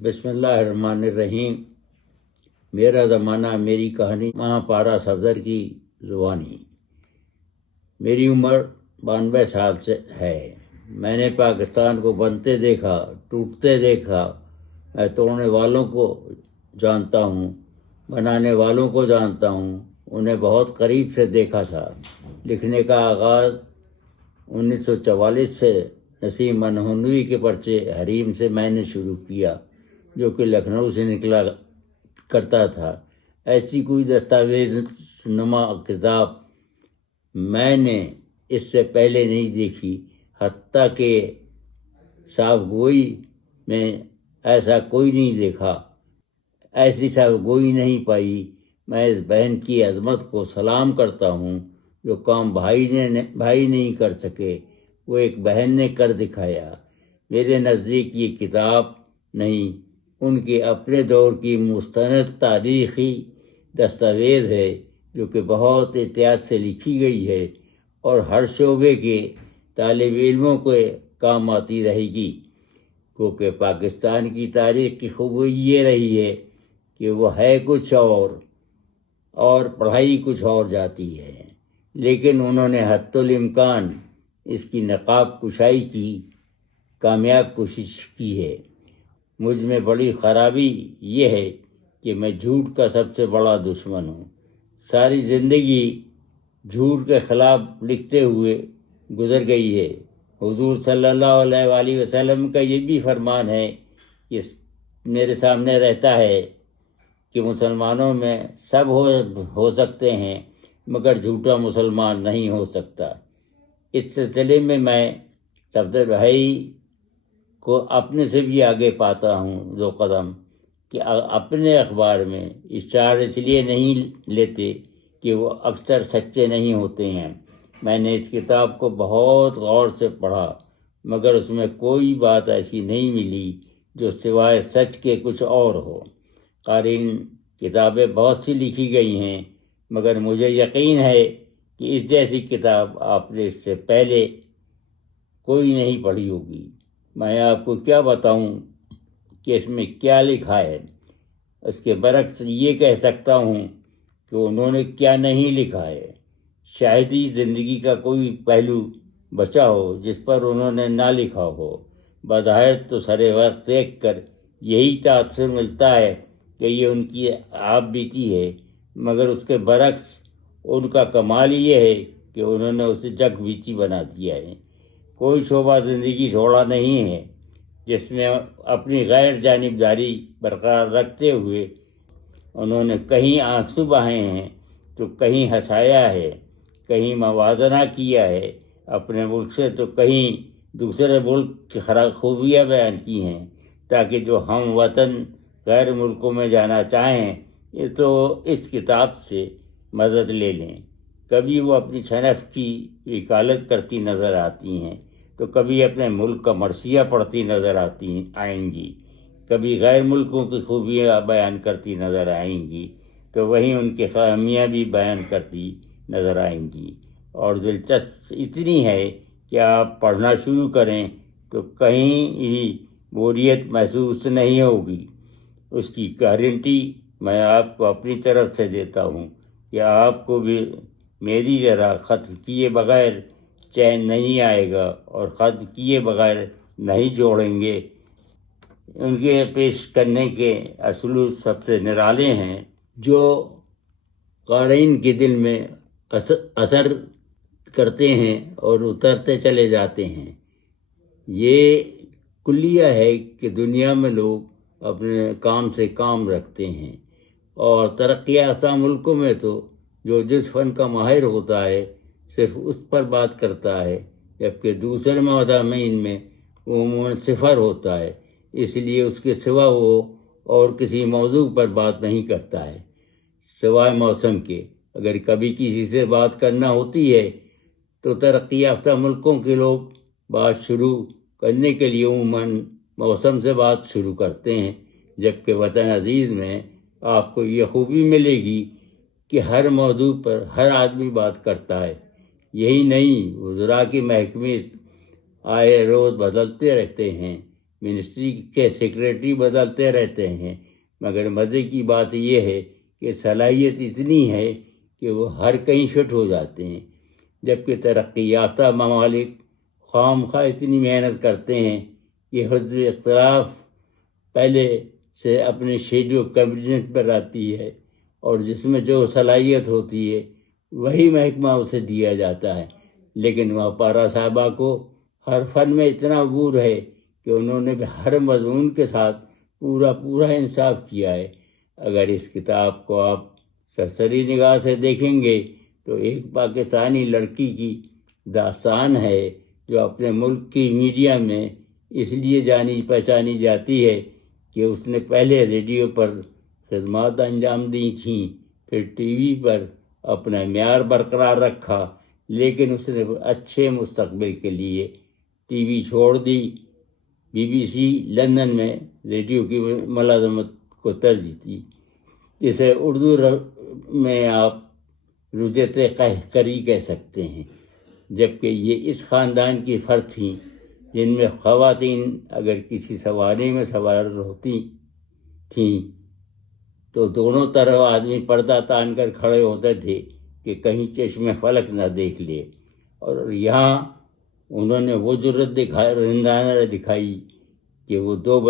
بسم اللہ الرحمن الرحیم۔ میرا زمانہ میری کہانی، ماں پارا صفدر کی زبانی۔ میری عمر 92 سال سے ہے۔ میں نے پاکستان کو بنتے دیکھا، ٹوٹتے دیکھا۔ میں توڑنے والوں کو جانتا ہوں، بنانے والوں کو جانتا ہوں، انہیں بہت قریب سے دیکھا تھا۔ لکھنے کا آغاز 1944 سے نسیم منہنوی کے پرچے حریم سے میں نے شروع کیا، جو کہ لکھنؤ سے نکلا کرتا تھا۔ ایسی کوئی دستاویز نما کتاب میں نے اس سے پہلے نہیں دیکھی، حتیٰ کہ صاف گوئی میں ایسا کوئی نہیں دیکھا، ایسی صاف گوئی نہیں پائی۔ میں اس بہن کی عظمت کو سلام کرتا ہوں۔ جو کام بھائی نہیں کر سکے، وہ ایک بہن نے کر دکھایا۔ میرے نزدیک یہ کتاب نہیں، ان کے اپنے دور کی مستند تاریخی دستاویز ہے، جو کہ بہت احتیاط سے لکھی گئی ہے اور ہر شعبے کے طالب علموں کے کام آتی رہے گی، کیونکہ پاکستان کی تاریخ کی خوبی یہ رہی ہے کہ وہ ہے کچھ اور پڑھائی کچھ اور جاتی ہے، لیکن انہوں نے حتی الامکان اس کی نقاب کشائی کی کامیاب کوشش کی ہے۔ مجھ میں بڑی خرابی یہ ہے کہ میں جھوٹ کا سب سے بڑا دشمن ہوں۔ ساری زندگی جھوٹ کے خلاف لکھتے ہوئے گزر گئی ہے۔ حضور صلی اللہ علیہ وآلہ وسلم کا یہ بھی فرمان ہے کہ میرے سامنے رہتا ہے کہ مسلمانوں میں سب ہو سکتے ہیں، مگر جھوٹا مسلمان نہیں ہو سکتا۔ اس سلسلے میں صفدر بھائی کو اپنے سے بھی آگے پاتا ہوں 2 قدم، کہ اپنے اخبار میں اشتہار اس لیے نہیں لیتے کہ وہ اکثر سچے نہیں ہوتے ہیں۔ میں نے اس کتاب کو بہت غور سے پڑھا، مگر اس میں کوئی بات ایسی نہیں ملی جو سوائے سچ کے کچھ اور ہو۔ قارئین، کتابیں بہت سی لکھی گئی ہیں، مگر مجھے یقین ہے کہ اس جیسی کتاب آپ نے اس سے پہلے کوئی نہیں پڑھی ہوگی۔ میں آپ کو کیا بتاؤں کہ اس میں کیا لکھا ہے؟ اس کے برعکس یہ کہہ سکتا ہوں کہ انہوں نے کیا نہیں لکھا ہے۔ شاید ہی زندگی کا کوئی پہلو بچا ہو جس پر انہوں نے نہ لکھا ہو۔ بظاہر تو سرے وقت دیکھ کر یہی تاثر ملتا ہے کہ یہ ان کی آپ بیتی ہے، مگر اس کے برعکس ان کا کمال یہ ہے کہ انہوں نے اسے جگ بیتی بنا دیا ہے۔ کوئی شعبہ زندگی چھوڑا نہیں ہے جس میں اپنی غیر جانبداری برقرار رکھتے ہوئے انہوں نے کہیں آنسو بہائے ہیں تو کہیں ہنسایا ہے، کہیں موازنہ کیا ہے اپنے ملک سے تو کہیں دوسرے ملک کی خوبیاں بیان کی ہیں، تاکہ جو ہم وطن غیر ملکوں میں جانا چاہیں یہ تو اس کتاب سے مدد لے لیں۔ کبھی وہ اپنی صنف کی وکالت کرتی نظر آتی ہیں تو کبھی اپنے ملک کا مرثیہ پڑھتی نظر آئیں گی، کبھی غیر ملکوں کی خوبیاں بیان کرتی نظر آئیں گی تو وہیں ان کی خامیاں بھی بیان کرتی نظر آئیں گی۔ اور دلچسپ اتنی ہے کہ آپ پڑھنا شروع کریں تو کہیں بھی بوریت محسوس نہیں ہوگی۔ اس کی گارنٹی میں آپ کو اپنی طرف سے دیتا ہوں کہ آپ کو بھی میری طرح ختم کیے بغیر چین نہیں آئے گا اور ختم کیے بغیر نہیں جوڑیں گے۔ ان کے پیش کرنے کے اسلوب سب سے نرالے ہیں، جو قارئین کے دل میں اثر کرتے ہیں اور اترتے چلے جاتے ہیں۔ یہ کلیہ ہے کہ دنیا میں لوگ اپنے کام سے کام رکھتے ہیں، اور ترقی یافتہ ملکوں میں تو جو جس فن کا ماہر ہوتا ہے صرف اس پر بات کرتا ہے، جبکہ دوسرے مضامین میں عموماً صفر ہوتا ہے، اس لیے اس کے سوا وہ اور کسی موضوع پر بات نہیں کرتا ہے سوائے موسم کے۔ اگر کبھی کسی سے بات کرنا ہوتی ہے تو ترقی یافتہ ملکوں کے لوگ بات شروع کرنے کے لیے عموماً موسم سے بات شروع کرتے ہیں، جبکہ وطن عزیز میں آپ کو یہ خوبی ملے گی کہ ہر موضوع پر ہر آدمی بات کرتا ہے۔ یہی نہیں، وزراء کے محکمے آئے روز بدلتے رہتے ہیں، منسٹری کے سیکریٹری بدلتے رہتے ہیں، مگر مزے کی بات یہ ہے کہ صلاحیت اتنی ہے کہ وہ ہر کہیں فٹ ہو جاتے ہیں، جبکہ ترقی یافتہ ممالک خواہ مخواہ اتنی محنت کرتے ہیں کہ حزب اختلاف پہلے سے اپنے شیڈول کیبنٹ پر آتی ہے اور جس میں جو صلاحیت ہوتی ہے وہی محکمہ اسے دیا جاتا ہے، لیکن وہاں پارا صاحبہ کو ہر فن میں اتنا عبور ہے کہ انہوں نے ہر مضمون کے ساتھ پورا انصاف کیا ہے۔ اگر اس کتاب کو آپ سرسری نگاہ سے دیکھیں گے تو ایک پاکستانی لڑکی کی داستان ہے جو اپنے ملک کی میڈیا میں اس لیے جانی پہچانی جاتی ہے کہ اس نے پہلے ریڈیو پر خدمات انجام دی تھیں، پھر ٹی وی پر اپنا معیار برقرار رکھا، لیکن اس نے اچھے مستقبل کے لیے ٹی وی چھوڑ دی، BBC لندن میں ریڈیو کی ملازمت کو ترجیح دی، جسے اردو میں آپ رجعت قہقری کہہ سکتے ہیں، جبکہ یہ اس خاندان کی فرد تھیں جن میں خواتین اگر کسی سواری میں سوار ہوتی تھیں تو دونوں طرف آدمی پردہ تان کر کھڑے ہوتے تھے کہ کہیں چشم فلک نہ دیکھ لے، اور یہاں انہوں نے وہ جرت رندانہ دکھائی کہ وہ 2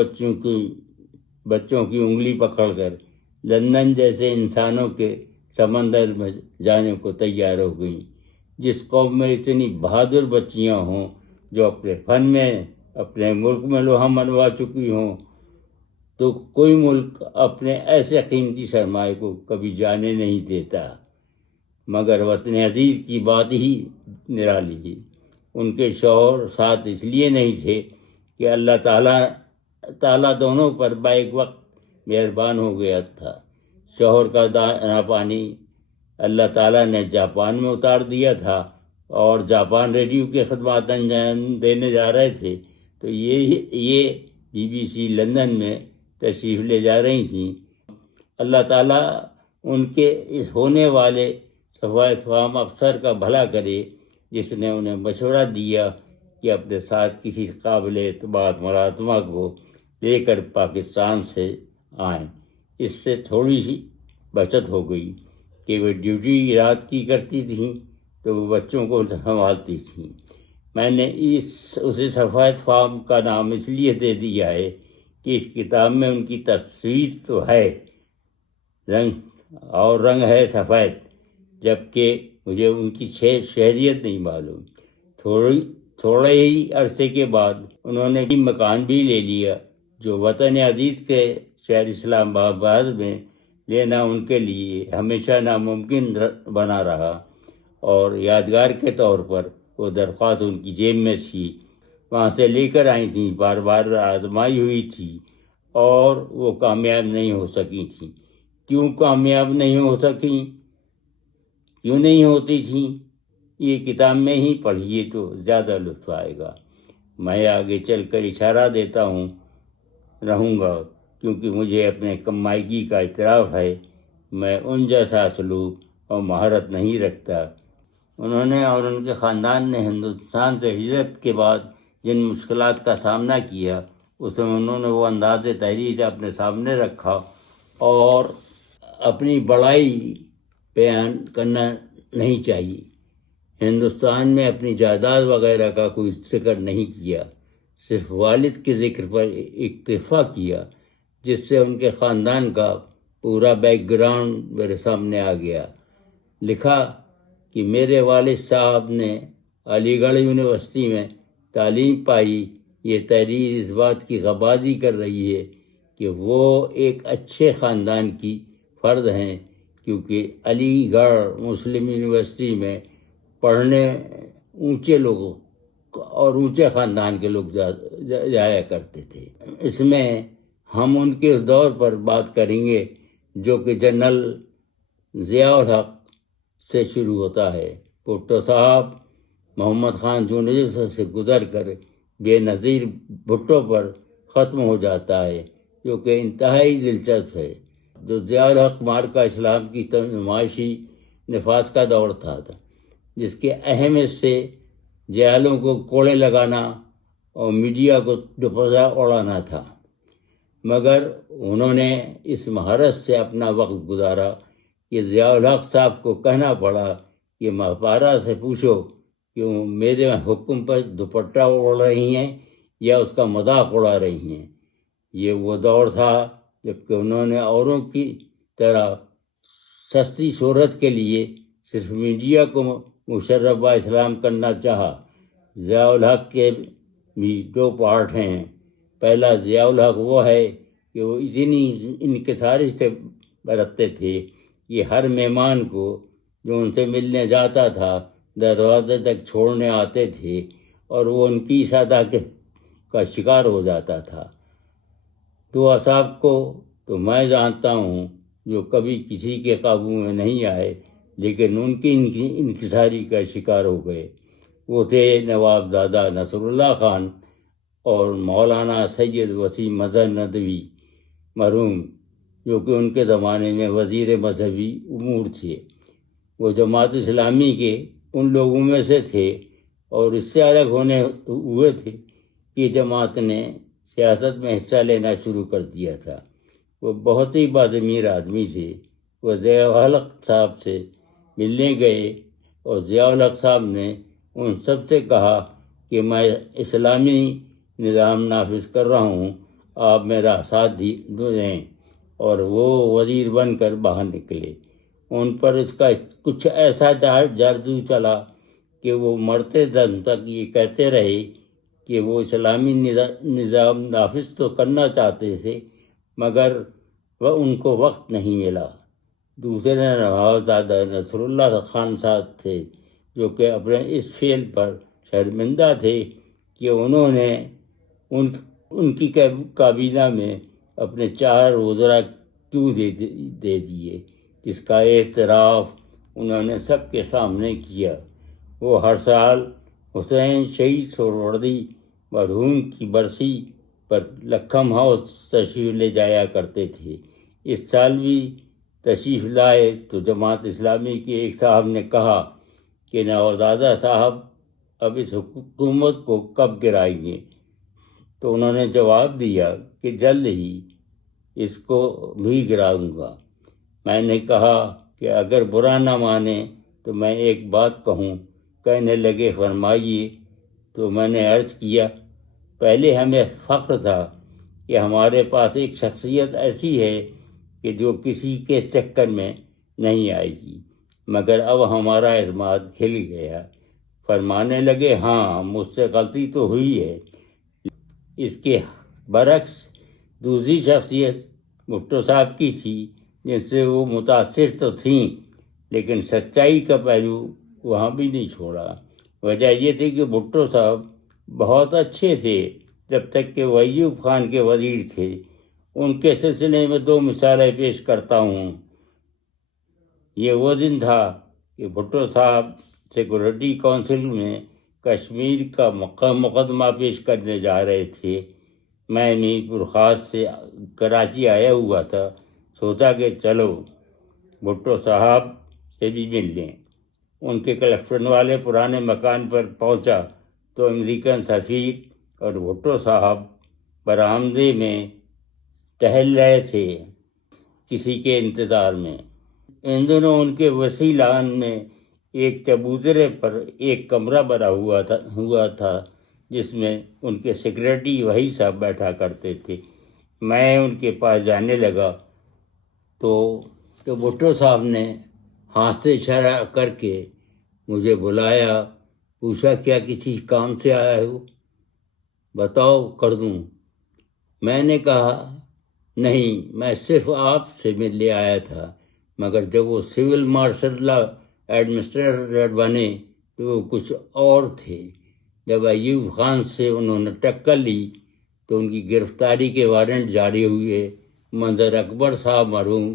بچوں کی انگلی پکڑ کر لندن جیسے انسانوں کے سمندر میں جانے کو تیار ہو گئیں۔ جس قوم میں اتنی بہادر بچیاں ہوں جو اپنے فن میں اپنے ملک میں لوہا منوا چکی ہوں، تو کوئی ملک اپنے ایسے قیمتی سرمایہ کو کبھی جانے نہیں دیتا۔ مگر وطن عزیز کی بات ہی نرالی ہے۔ ان کے شوہر ساتھ اس لیے نہیں تھے کہ اللہ تعالیٰ دونوں پر بیک وقت مہربان ہو گیا تھا۔ شوہر کا دانا پانی اللہ تعالیٰ نے جاپان میں اتار دیا تھا اور جاپان ریڈیو کی خدمات انجام دینے جا رہے تھے، تو یہ BBC لندن میں تشریف لے جا رہی تھیں۔ اللہ تعالیٰ ان کے اس ہونے والے صفائے فہم افسر کا بھلا کرے جس نے انہیں مشورہ دیا کہ اپنے ساتھ کسی قابل اعتماد ملازمہ کو لے کر پاکستان سے آئیں۔ اس سے تھوڑی سی بچت ہو گئی کہ وہ ڈیوٹی رات کی کرتی تھیں تو وہ بچوں کو سنبھالتی تھیں۔ میں نے اسے صفائے فہم کا نام اس لیے دے دیا ہے کہ اس کتاب میں ان کی تصویر تو ہے، رنگ ہے سفید، جبکہ مجھے ان کی شہریت نہیں معلوم۔ تھوڑے ہی عرصے کے بعد انہوں نے مکان بھی لے لیا جو وطن عزیز کے شہر اسلام آباد میں لینا ان کے لیے ہمیشہ ناممکن بنا رہا، اور یادگار کے طور پر وہ درخواست ان کی جیب میں تھی، وہاں سے لے کر آئی تھیں، بار آزمائی ہوئی تھی اور وہ کامیاب نہیں ہو سکی تھیں۔ کیوں کامیاب نہیں ہو سکیں، کیوں نہیں ہوتی تھیں، یہ کتاب میں ہی پڑھیے تو زیادہ لطف آئے گا۔ میں آگے چل کر اشارہ دیتا رہوں گا کیونکہ مجھے اپنے کمائیگی کا اعتراف ہے، میں ان جیسا اسلوب اور مہارت نہیں رکھتا۔ انہوں نے اور ان کے خاندان نے ہندوستان سے ہجرت کے بعد جن مشکلات کا سامنا کیا اس میں انہوں نے وہ انداز تحریر اپنے سامنے رکھا اور اپنی بڑائی بیان کرنا نہیں چاہیے۔ ہندوستان میں اپنی جائیداد وغیرہ کا کوئی ذکر نہیں کیا، صرف والد کے ذکر پر اکتفا کیا، جس سے ان کے خاندان کا پورا بیک گراؤنڈ میرے سامنے آ گیا۔ لکھا کہ میرے والد صاحب نے علی گڑھ یونیورسٹی میں تعلیم پائی۔ یہ تحریر اس بات کی غبازی کر رہی ہے کہ وہ ایک اچھے خاندان کی فرد ہیں، کیونکہ علی گڑھ مسلم یونیورسٹی میں پڑھنے اونچے لوگوں اور اونچے خاندان کے لوگ جایا کرتے تھے۔ اس میں ہم ان کے اس دور پر بات کریں گے جو کہ جنرل ضیاء الحق سے شروع ہوتا ہے، بھٹو صاحب محمد خان جونیئر سے گزر کر بے نظیر بھٹو پر ختم ہو جاتا ہے، جو کہ انتہائی دلچسپ ہے۔ جو ضیاء الحق مارکہ اسلام کی نمائشی نفاذ کا دور تھا جس کے اہم حصے جیالوں کو کوڑے لگانا اور میڈیا کو دوپہر اڑانا تھا، مگر انہوں نے اس مہارت سے اپنا وقت گزارا کہ ضیاء الحق صاحب کو کہنا پڑا کہ ماہپارہ سے پوچھو کہ وہ میرے حکم پر دوپٹہ اڑ رہی ہیں یا اس کا مذاق اڑا رہی ہیں۔ یہ وہ دور تھا جبکہ انہوں نے اوروں کی طرح سستی شہرت کے لیے صرف میڈیا کو مشرف با اسلام کرنا چاہا۔ ضیاء الحق کے بھی دو پارٹ ہیں۔ پہلا ضیاء الحق وہ ہے کہ وہ اتنی انکساری سے برتتے تھے کہ ہر مہمان کو جو ان سے ملنے جاتا تھا دروازے تک چھوڑنے آتے تھے اور وہ ان کی سادہ کا شکار ہو جاتا تھا۔ تو اصحاب کو تو میں جانتا ہوں جو کبھی کسی کے قابو میں نہیں آئے لیکن ان کی انکساری کا شکار ہو گئے۔ وہ تھے نواب زادہ نصر اللہ خان اور مولانا سید وسیم اظہر ندوی مرحوم، جو کہ ان کے زمانے میں وزیر مذہبی امور تھے۔ وہ جماعت اسلامی کے ان لوگوں میں سے تھے اور اس سے الگ ہوئے تھے کہ جماعت نے سیاست میں حصہ لینا شروع کر دیا تھا۔ وہ بہت ہی باضمیر آدمی تھے۔ وہ ضیاء الحق صاحب سے ملنے گئے اور ضیاء الحق صاحب نے ان سب سے کہا کہ میں اسلامی نظام نافذ کر رہا ہوں، آپ میرا ساتھ دیں، اور وہ وزیر بن کر باہر نکلے۔ ان پر اس کا کچھ ایسا جادو چلا کہ وہ مرتے دم تک یہ کہتے رہے کہ وہ اسلامی نظام نافذ تو کرنا چاہتے تھے مگر وہ ان کو وقت نہیں ملا۔ دوسرے نواب زادہ نصر اللہ خان صاحب تھے جو کہ اپنے اس فعل پر شرمندہ تھے کہ انہوں نے ان کی کابینہ میں اپنے 4 وزراء کیوں دے دیے، جس کا اعتراف انہوں نے سب کے سامنے کیا۔ وہ ہر سال حسین شہید سہروردی مرحوم کی برسی پر لکھم ہاؤس تشریف لے جایا کرتے تھے۔ اس سال بھی تشریف لائے تو جماعت اسلامی کے ایک صاحب نے کہا کہ نوابزادہ صاحب اب اس حکومت کو کب گرائیں گے؟ تو انہوں نے جواب دیا کہ جلد ہی اس کو بھی گراؤں گا۔ میں نے کہا کہ اگر برا نہ مانے تو میں ایک بات کہوں۔ کہنے لگے فرمائیے۔ تو میں نے عرض کیا پہلے ہمیں فخر تھا کہ ہمارے پاس ایک شخصیت ایسی ہے کہ جو کسی کے چکر میں نہیں آئے گی، مگر اب ہمارا اعتماد ہل گیا۔ فرمانے لگے ہاں مجھ سے غلطی تو ہوئی ہے۔ اس کے برعکس دوسری شخصیت بھٹو صاحب کی تھی جن سے وہ متاثر تو تھیں لیکن سچائی کا پہلو وہاں بھی نہیں چھوڑا۔ وجہ یہ تھی کہ بھٹو صاحب بہت اچھے تھے جب تک کہ وہ ایوب خان کے وزیر تھے۔ ان کے سلسلے میں 2 مثالیں پیش کرتا ہوں۔ یہ وہ دن تھا کہ بھٹو صاحب سیکورٹی کونسل میں کشمیر کا مقدمہ پیش کرنے جا رہے تھے۔ میں میر پور خاص سے کراچی آیا ہوا تھا، سوچا کہ چلو بھٹو صاحب سے بھی مل لیں۔ ان کے کلیکشن والے پرانے مکان پر پہنچا تو امریکن سفیر اور بھٹو صاحب برآمدے میں ٹہل رہے تھے کسی کے انتظار میں۔ ان دنوں ان کے وسیع لان میں ایک چبوترے پر ایک کمرہ بنا ہوا تھا جس میں ان کے سیکرٹری وہی صاحب بیٹھا کرتے تھے۔ میں ان کے پاس جانے لگا تو بھٹو صاحب نے ہاتھ سے اشارہ کر کے مجھے بلایا، پوچھا کیا کسی کام سے آیا ہو؟ بتاؤ کر دوں۔ میں نے کہا نہیں، میں صرف آپ سے ملنے آیا تھا، مگر جب وہ سول مارشل لا ایڈمنسٹریٹر بنے تو وہ کچھ اور تھے۔ جب ایوب خان سے انہوں نے ٹکر لی تو ان کی گرفتاری کے وارنٹ جاری ہوئے۔ منظر اکبر صاحب مرحوم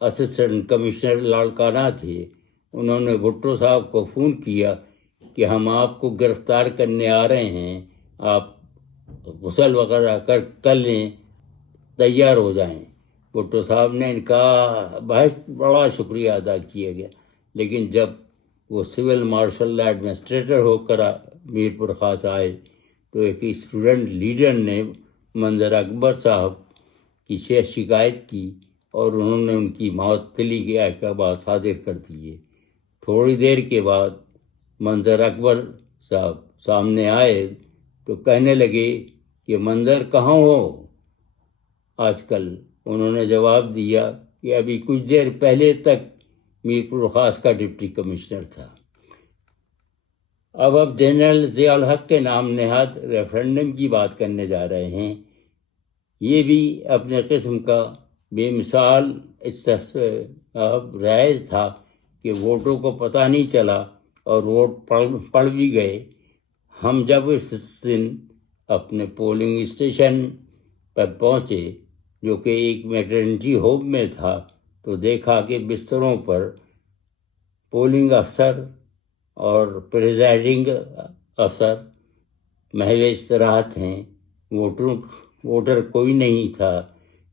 اسسٹنٹ کمشنر لاڑکانہ تھے۔ انہوں نے بھٹو صاحب کو فون کیا کہ ہم آپ کو گرفتار کرنے آ رہے ہیں، آپ غسل وغیرہ کر لیں، تیار ہو جائیں۔ بھٹو صاحب نے کہا بڑا شکریہ ادا کیا گیا، لیکن جب وہ سول مارشل ایڈمنسٹریٹر ہو کر میر پور خاص آئے تو ایک اسٹوڈنٹ لیڈر نے منظر اکبر صاحب کی شکایت کی اور انہوں نے ان کی معطلی کے احکامات صادر کر دیے۔ تھوڑی دیر کے بعد منظر اکبر صاحب سامنے آئے تو کہنے لگے کہ منظر کہاں ہو آج کل؟ انہوں نے جواب دیا کہ ابھی کچھ دیر پہلے تک میر پور خاص کا ڈپٹی کمشنر تھا۔ اب جنرل ضیاء الحق کے نام نہاد ریفرنڈم کی بات کرنے جا رہے ہیں۔ یہ بھی اپنے قسم کا بے مثال رائے تھا کہ ووٹوں کو پتہ نہیں چلا اور ووٹ پڑ بھی گئے۔ ہم جب اس دن اپنے پولنگ اسٹیشن پر پہنچے جو کہ ایک میٹرنٹی ہوم میں تھا تو دیکھا کہ بستروں پر پولنگ افسر اور پریزائڈنگ افسر محو استراحت ہیں، ووٹر کوئی نہیں تھا،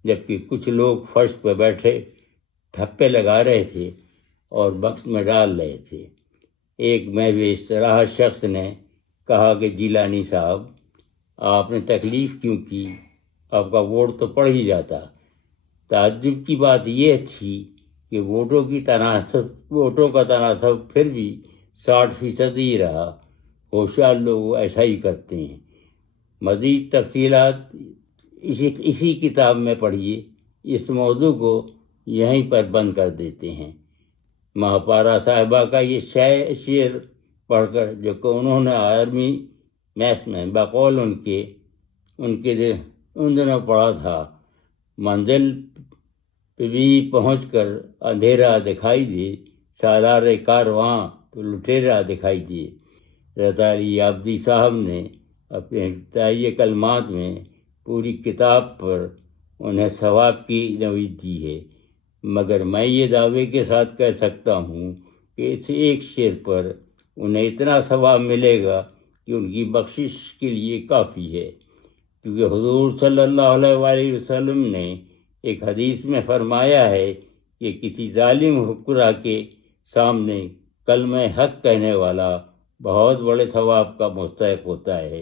جبکہ کچھ لوگ فرش پہ بیٹھے ٹھپے لگا رہے تھے اور بکس میں ڈال رہے تھے۔ ایک محو استراحت شخص نے کہا کہ جیلانی صاحب آپ نے تکلیف کیوں کی، آپ کا ووٹ تو پڑ ہی جاتا۔ تعجب کی بات یہ تھی کہ ووٹوں کا تناسب پھر بھی 60% ہی رہا۔ ہوشیار لوگ ایسا ہی کرتے ہیں۔ مزید تفصیلات اسی کتاب میں پڑھیے۔ اس موضوع کو یہیں پر بند کر دیتے ہیں۔ مہاپارا صاحبہ کا یہ شعر پڑھ کر جو کہ انہوں نے آرمی میس میں بقول ان دنوں پڑھا تھا، منزل پہ بھی پہنچ کر اندھیرا دکھائی دے، سالار کارواں تو لٹیرا دکھائی دے۔ رضا علی عابدی صاحب نے اپنے ابتدائی کلمات میں پوری کتاب پر انہیں ثواب کی نوید دی ہے، مگر میں یہ دعوے کے ساتھ کہہ سکتا ہوں کہ اس ایک شعر پر انہیں اتنا ثواب ملے گا کہ ان کی بخشش کے لیے کافی ہے، کیونکہ حضور صلی اللہ علیہ وآلہ وسلم نے ایک حدیث میں فرمایا ہے کہ کسی ظالم حکمراں کے سامنے کلمہ حق کہنے والا بہت بڑے ثواب کا مستحق ہوتا ہے،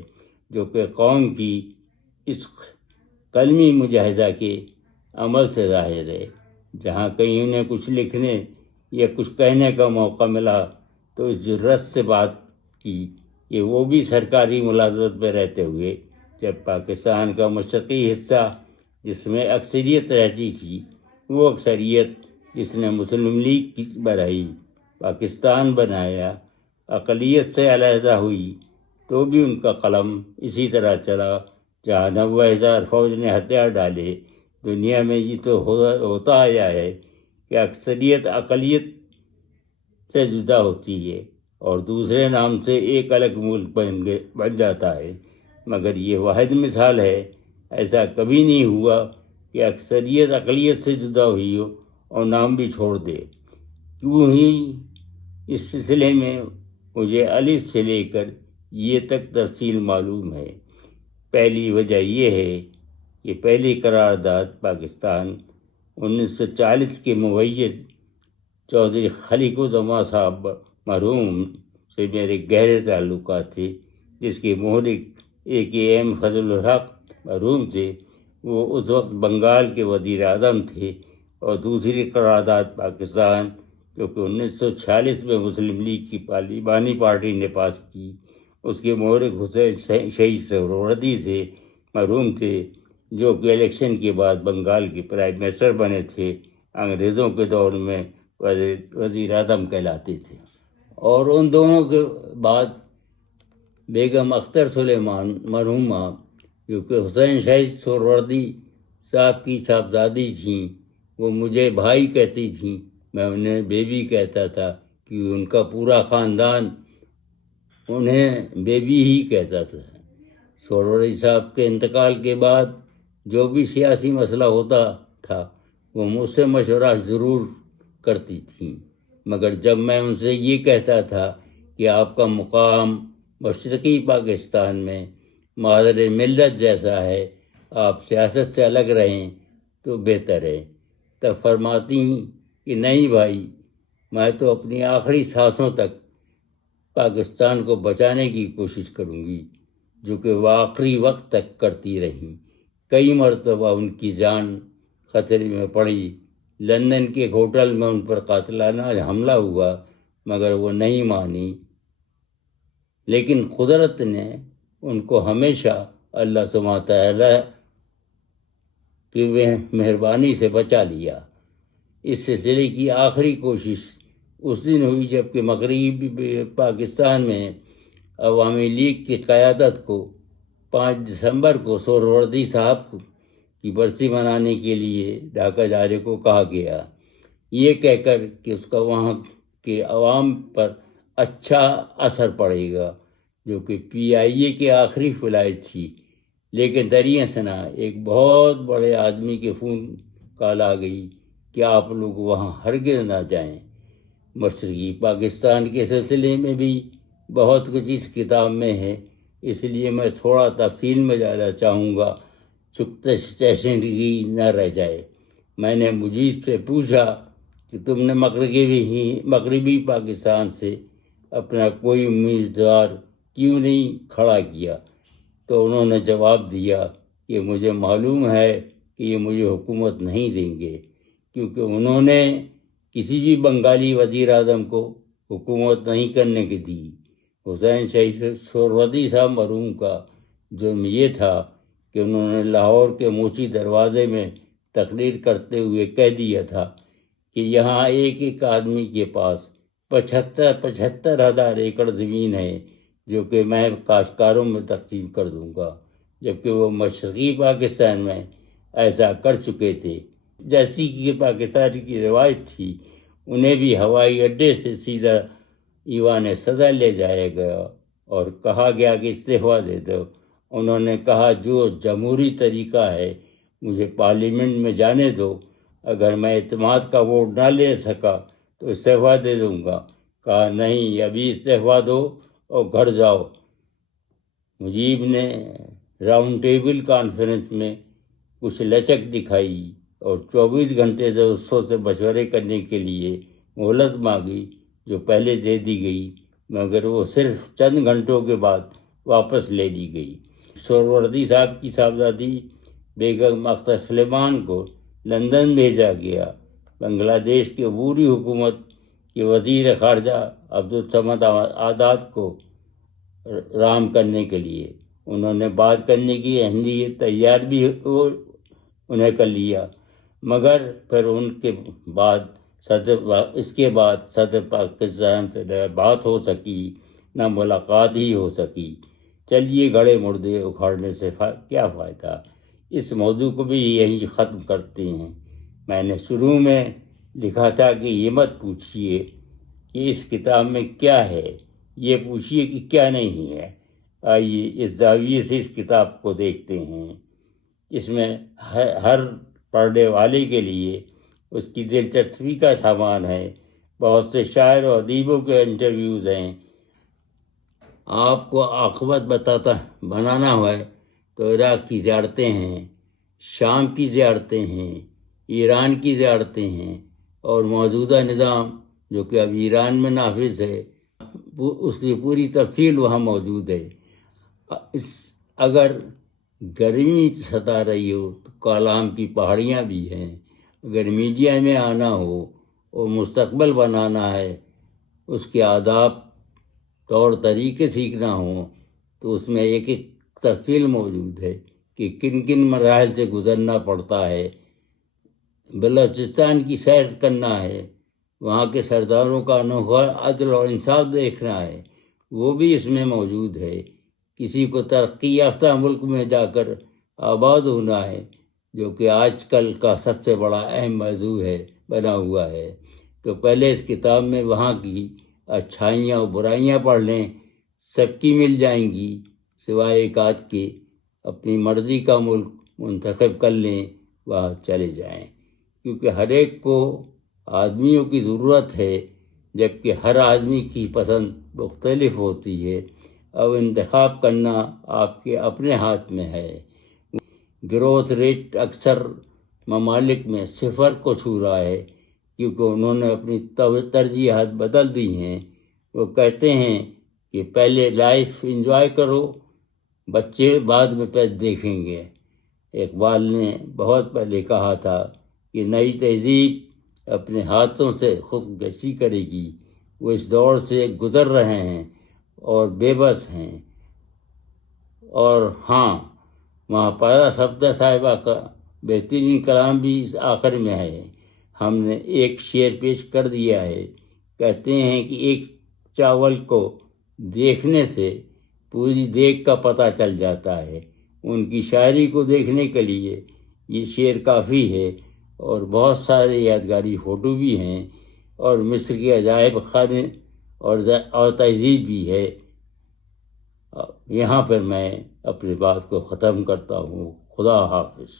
جو کہ قوم کی اس قلمی مجاہدہ کے عمل سے ظاہر ہے۔ جہاں کہیں انہیں کچھ لکھنے یا کچھ کہنے کا موقع ملا تو اس جرات سے بات کی کہ وہ بھی سرکاری ملازمت میں رہتے ہوئے جب پاکستان کا مشرقی حصہ جس میں اکثریت رہتی تھی، وہ اکثریت جس نے مسلم لیگ بنائی، پاکستان بنایا، اقلیت سے علیحدہ ہوئی، تو بھی ان کا قلم اسی طرح چلا۔ جہاں 90,000 فوج نے ہتھیار ڈالے، دنیا میں یہ تو ہوتا آیا ہے کہ اکثریت اقلیت سے جدا ہوتی ہے اور دوسرے نام سے ایک الگ ملک بن جاتا ہے، مگر یہ واحد مثال ہے۔ ایسا کبھی نہیں ہوا کہ اکثریت اقلیت سے جدا ہوئی ہو اور نام بھی چھوڑ دے۔ کیوں ہی اس سلسلے میں مجھے الف سے لے کر یہ تک تفصیل معلوم ہے۔ پہلی وجہ یہ ہے کہ پہلی قرارداد پاکستان 1940 کے مؤید چودھری خلیق الزماں صاحب مرحوم سے میرے گہرے تعلقات تھے، جس کے مورخ AKM فضل الحق مرحوم تھے۔ وہ اس وقت بنگال کے وزیر اعظم تھے، اور دوسری قرارداد پاکستان جو کہ 1946 میں مسلم لیگ کی پارلیمانی پارٹی نے پاس کی، اس کے مورخ حسین شہید سہروردی تھے مرحوم تھے، جو کہ الیکشن کے بعد بنگال کے پرائم منسٹر بنے تھے، انگریزوں کے دور میں وزیر اعظم کہلاتے تھے۔ اور ان دونوں کے بعد بیگم اختر سلیمان مرحومہ جو کہ حسین شہید سہروردی صاحب کی صاحبزادی تھیں، وہ مجھے بھائی کہتی تھیں، میں انہیں بیبی کہتا تھا، کہ ان کا پورا خاندان انہیں بیبی ہی کہتا تھا۔ سہروردی صاحب کے انتقال کے بعد جو بھی سیاسی مسئلہ ہوتا تھا وہ مجھ سے مشورہ ضرور کرتی تھیں، مگر جب میں ان سے یہ کہتا تھا کہ آپ کا مقام مشرقی پاکستان میں مادر ملت جیسا ہے، آپ سیاست سے الگ رہیں تو بہتر ہے، تب فرماتی کہ نہیں بھائی، میں تو اپنی آخری سانسوں تک پاکستان کو بچانے کی کوشش کروں گی۔ جو کہ وہ آخری وقت تک کرتی رہیں۔ کئی مرتبہ ان کی جان خطرے میں پڑی۔ لندن کے ایک ہوٹل میں ان پر قاتلانہ حملہ ہوا، مگر وہ نہیں مانی، لیکن قدرت نے ان کو ہمیشہ اللہ سبحانہ تعالیٰ کی مہربانی سے بچا لیا۔ اس سلسلے کی آخری کوشش اس دن ہوئی جب کہ مغربی پاکستان میں عوامی لیگ کی قیادت کو 5 دسمبر کو سہروردی صاحب کی برسی منانے کے لیے ڈھاکہ جانے کو کہا گیا، یہ کہہ کر کہ اس کا وہاں کے عوام پر اچھا اثر پڑے گا، جو کہ PIA کی آخری فلائٹ تھی۔ لیکن دریں ثنا ایک بہت بڑے آدمی کے فون کال آ گئی کہ آپ لوگ وہاں ہرگز نہ جائیں۔ مشرقی پاکستان کے سلسلے میں بھی بہت کچھ اس کتاب میں ہے، اس لیے میں تھوڑا تفصیل میں جانا چاہوں گا، چشندگی نہ رہ جائے۔ میں نے مجید سے پوچھا کہ تم نے مغربی پاکستان سے اپنا کوئی امیدوار کیوں نہیں کھڑا کیا؟ تو انہوں نے جواب دیا کہ مجھے معلوم ہے کہ یہ مجھے حکومت نہیں دیں گے، کیونکہ انہوں نے کسی بھی بنگالی وزیر اعظم کو حکومت نہیں کرنے کی دی۔ حسین شہید سہروردی صاحب مرحوم کا جرم یہ تھا کہ انہوں نے لاہور کے موچی دروازے میں تقریر کرتے ہوئے کہہ دیا تھا کہ یہاں ایک ایک آدمی کے پاس 75,000 ایکڑ زمین ہے، جو کہ میں کاشتکاروں میں تقسیم کر دوں گا، جبکہ وہ مشرقی پاکستان میں ایسا کر چکے تھے۔ جیسی کہ پاکستان کی روایت تھی، انہیں بھی ہوائی اڈے سے سیدھا ایوان صدر لے جایا گیا اور کہا گیا کہ استعفیٰ دے دو۔ انہوں نے کہا جو جمہوری طریقہ ہے مجھے پارلیمنٹ میں جانے دو، اگر میں اعتماد کا ووٹ نہ لے سکا تو استعفیٰ دے دوں گا۔ کہا نہیں، ابھی استعفیٰ دو اور گھر جاؤ۔ مجیب نے راؤنڈ ٹیبل کانفرنس میں کچھ لچک دکھائی اور 24 گھنٹے دوستوں سے مشورے کرنے کے لیے مہلت مانگی، جو پہلے دے دی گئی، مگر وہ صرف چند گھنٹوں کے بعد واپس لے لی گئی۔ سہروردی صاحب کی صاحبزادی بیگم اختر سلیمان کو لندن بھیجا گیا، بنگلہ دیش کی عبوری حکومت کے وزیر خارجہ عبدالصمد آزاد کو رام کرنے کے لیے۔ انہوں نے بات کرنے کی اہمیت تیار بھی انہیں کر لیا، مگر پھر اس کے بعد صدر پاکستان سے نہ بات ہو سکی نہ ملاقات ہی ہو سکی۔ چلیے گھڑے مردے اکھاڑنے سے کیا فائدہ، اس موضوع کو بھی یہیں ختم کرتے ہیں۔ میں نے شروع میں لکھا تھا کہ یہ مت پوچھیے کہ اس کتاب میں کیا ہے، یہ پوچھیے کہ کیا نہیں ہے۔ آئیے اس زاویے سے اس کتاب کو دیکھتے ہیں۔ اس میں ہر پڑھنے والے کے لیے اس کی دلچسپی کا سامان ہے۔ بہت سے شاعر و ادیبوں کے انٹرویوز ہیں۔ آپ کو عاقبت بنانا ہے تو عراق کی زیارتیں ہیں، شام کی زیارتیں ہیں، ایران کی زیارتیں ہیں، اور موجودہ نظام جو کہ اب ایران میں نافذ ہے اس کی پوری تفصیل وہاں موجود ہے۔ اگر گرمی ستا رہی ہو تو کالام کی پہاڑیاں بھی ہیں۔ اگر میڈیا میں آنا ہو اور مستقبل بنانا ہے، اس کے آداب طور طریقے سیکھنا ہو، تو اس میں ایک ایک تفصیل موجود ہے کہ کن کن مراحل سے گزرنا پڑتا ہے۔ بلوچستان کی سیر کرنا ہے، وہاں کے سرداروں کا انوکھا عدل اور انصاف دیکھنا ہے، وہ بھی اس میں موجود ہے۔ کسی کو ترقی یافتہ ملک میں جا کر آباد ہونا ہے، جو کہ آج کل کا سب سے بڑا اہم موضوع ہے، بنا ہوا ہے، تو پہلے اس کتاب میں وہاں کی اچھائیاں اور برائیاں پڑھ لیں، سب کی مل جائیں گی، سوائے ایک آدھ کے اپنی مرضی کا ملک منتخب کر لیں، وہاں چلے جائیں، کیونکہ ہر ایک کو آدمیوں کی ضرورت ہے، جبکہ ہر آدمی کی پسند مختلف ہوتی ہے۔ اب انتخاب کرنا آپ کے اپنے ہاتھ میں ہے۔ گروتھ ریٹ اکثر ممالک میں 0 کو چھو رہا ہے، کیونکہ انہوں نے اپنی ترجیحات بدل دی ہیں۔ وہ کہتے ہیں کہ پہلے لائف انجوائے کرو، بچے بعد میں پہلے دیکھیں گے۔ اقبال نے بہت پہلے کہا تھا کہ نئی تہذیب اپنے ہاتھوں سے خود کشی کرے گی، وہ اس دور سے گزر رہے ہیں اور بے بس ہیں۔ اور ہاں، مہاپارا سبزہ صاحبہ کا بہترین کلام بھی اس آخر میں ہے۔ ہم نے ایک شعر پیش کر دیا ہے، کہتے ہیں کہ ایک چاول کو دیکھنے سے پوری دیگ کا پتہ چل جاتا ہے۔ ان کی شاعری کو دیکھنے کے لیے یہ شعر کافی ہے، اور بہت سارے یادگاری فوٹو بھی ہیں، اور مصر کے عجائب خانے اور تہذیب بھی ہے۔ یہاں پر میں اپنی بات کو ختم کرتا ہوں۔ خدا حافظ۔